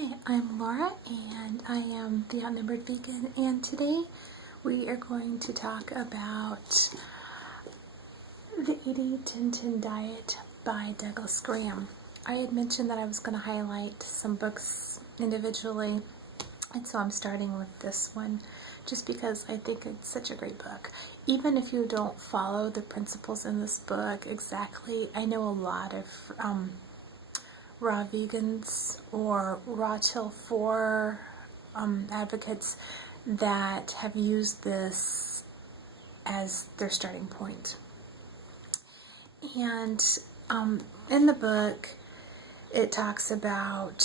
Hi, I'm Laura and I am the Outnumbered Vegan, and today we are going to talk about the 80-10-10 diet by Douglas Graham. I had mentioned that I was going to highlight some books individually, and so I'm starting with this one just because I think it's such a great book. Even if you don't follow the principles in this book exactly, I know a lot of raw vegans or raw till 4 advocates that have used this as their starting point. And in the book it talks about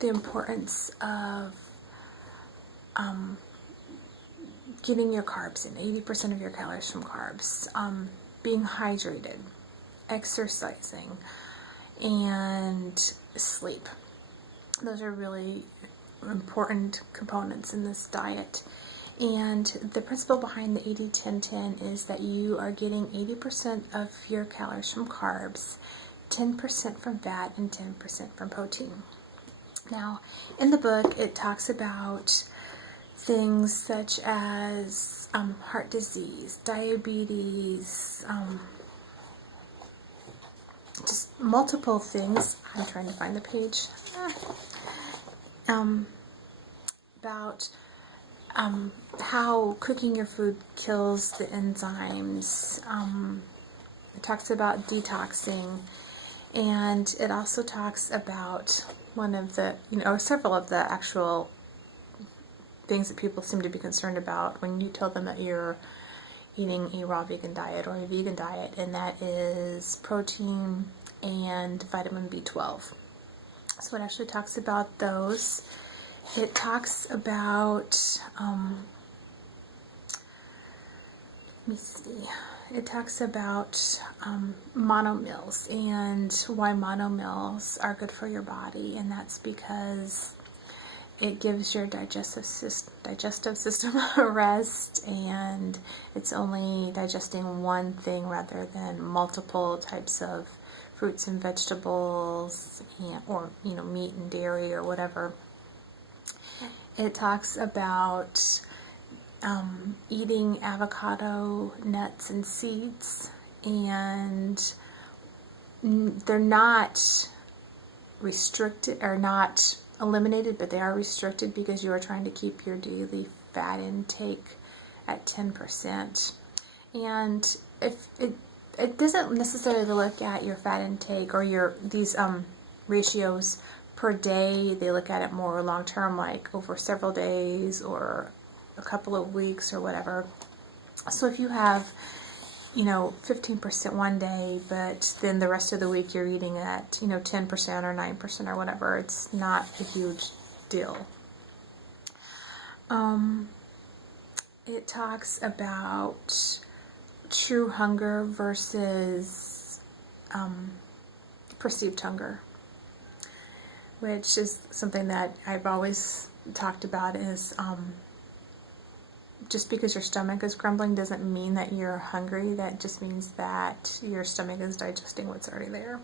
the importance of getting your carbs in, 80% of your calories from carbs, being hydrated, exercising, and sleep. Those are really important components in this diet. And the principle behind the 80-10-10 is that you are getting 80% of your calories from carbs, 10% from fat, and 10% from protein. Now, in the book, it talks about things such as heart disease, diabetes, just multiple things. I'm trying to find the page. About how cooking your food kills the enzymes. It talks about detoxing, and it also talks about one of the, several of the actual things that people seem to be concerned about when you tell them that you're eating a raw vegan diet or a vegan diet, and that is protein and vitamin B12. So it actually talks about those. It talks about, let me see, it talks about monomills and why monomills are good for your body, and that's because it gives your digestive system a rest, and it's only digesting one thing rather than multiple types of fruits and vegetables, or meat and dairy or whatever. It talks about eating avocado, nuts, and seeds, and they're not restricted or not eliminated, but they are restricted because you are trying to keep your daily fat intake at 10%. And if it doesn't necessarily look at your fat intake or these ratios per day. They look at it more long term, like over several days or a couple of weeks or whatever. So if you have 15% one day, but then the rest of the week you're eating at 10% or 9% or whatever, it's not a huge deal. It talks about true hunger versus perceived hunger, which is something that I've always talked about, is just because your stomach is grumbling doesn't mean that you're hungry. That just means that your stomach is digesting what's already there.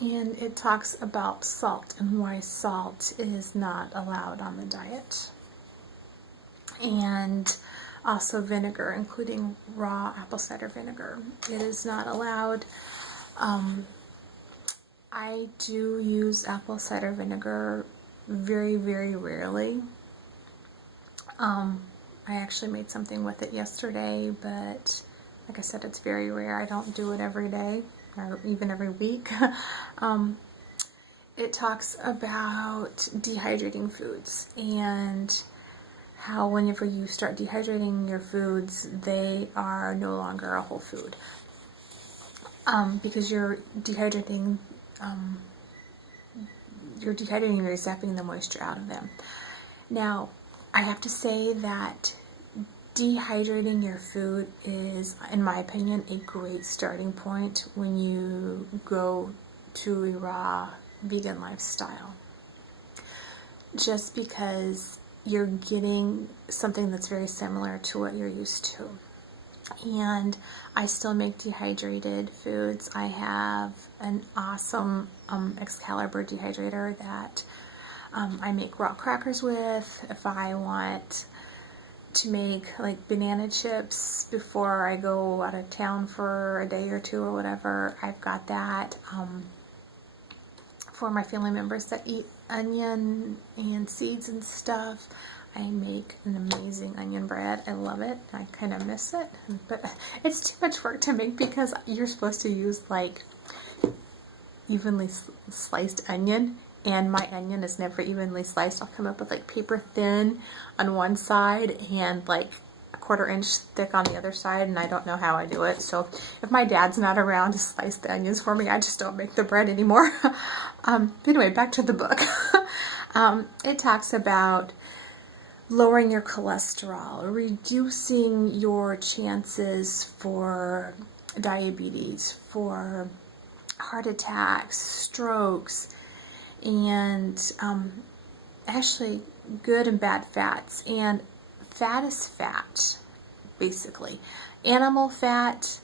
And it talks about salt and why salt is not allowed on the diet. And also vinegar, including raw apple cider vinegar. It is not allowed. I do use apple cider vinegar very, very rarely. I actually made something with it yesterday, but like I said, it's very rare. I don't do it every day or even every week. It talks about dehydrating foods and how whenever you start dehydrating your foods, they are no longer a whole food. Because you're dehydrating, you're zapping the moisture out of them. Now, I have to say that dehydrating your food is, in my opinion, a great starting point when you go to a raw vegan lifestyle. Just because you're getting something that's very similar to what you're used to. and I still make dehydrated foods. I have an awesome Excalibur dehydrator that I make raw crackers with. If I want to make like banana chips before I go out of town for a day or two or whatever, I've got that. For my family members that eat onion and seeds and stuff, I make an amazing onion bread. I love it. I kind of miss it, but it's too much work to make because you're supposed to use like evenly sliced onion, and my onion is never evenly sliced. I'll come up with like paper thin on one side and like a 1/4 inch thick on the other side, and I don't know how I do it. So if my dad's not around to slice the onions for me, I just don't make the bread anymore. Anyway, back to the book. It talks about lowering your cholesterol, reducing your chances for diabetes, for heart attacks, strokes, and actually good and bad fats. And fat is fat, basically. Animal fat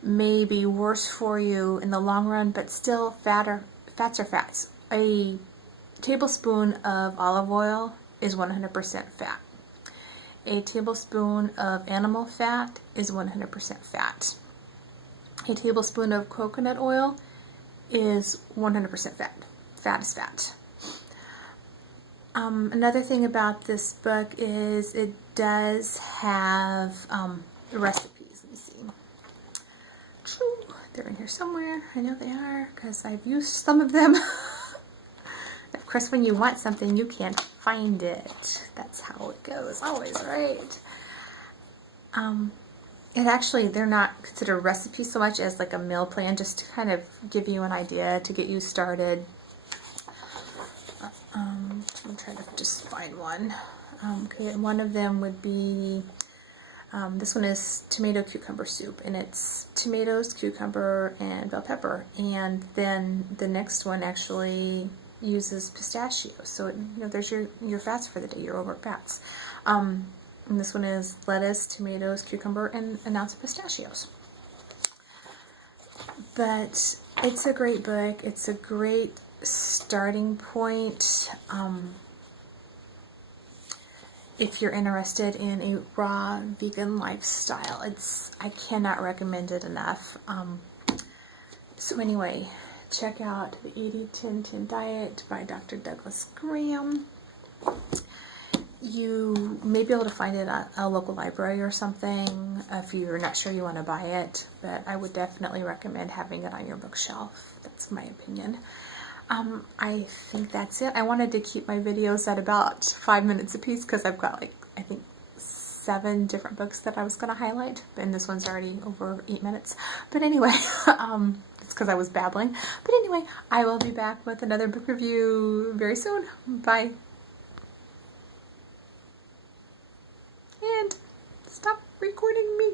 may be worse for you in the long run, but still fats are fats. A tablespoon of olive oil is 100% fat. A tablespoon of animal fat is 100% fat. A tablespoon of coconut oil is 100% fat. Fat is fat. Another thing about this book is it does have recipes. Let me see. They're in here somewhere. I know they are because I've used some of them. Of course, when you want something, you can't find it. That's how it goes always, right? And actually, they're not considered recipes so much as like a meal plan, just to kind of give you an idea to get you started. I'm trying to just find one. Okay, one of them would be, this one is tomato cucumber soup, and it's tomatoes, cucumber, and bell pepper. And then the next one actually uses pistachios. So, there's your fats for the day, your overt fats. And this one is lettuce, tomatoes, cucumber, and an ounce of pistachios. But it's a great book. It's a great starting point if you're interested in a raw vegan lifestyle. I cannot recommend it enough. So anyway, check out the 80-10-10 Diet by Dr. Douglas Graham. You may be able to find it at a local library or something if you're not sure you want to buy it, but I would definitely recommend having it on your bookshelf. That's my opinion. I think that's it. I wanted to keep my videos at about 5 minutes apiece because I've got I think 7 different books that I was going to highlight, and this one's already over 8 minutes. But anyway, it's because I was babbling. But anyway, I will be back with another book review very soon. Bye. And stop recording me.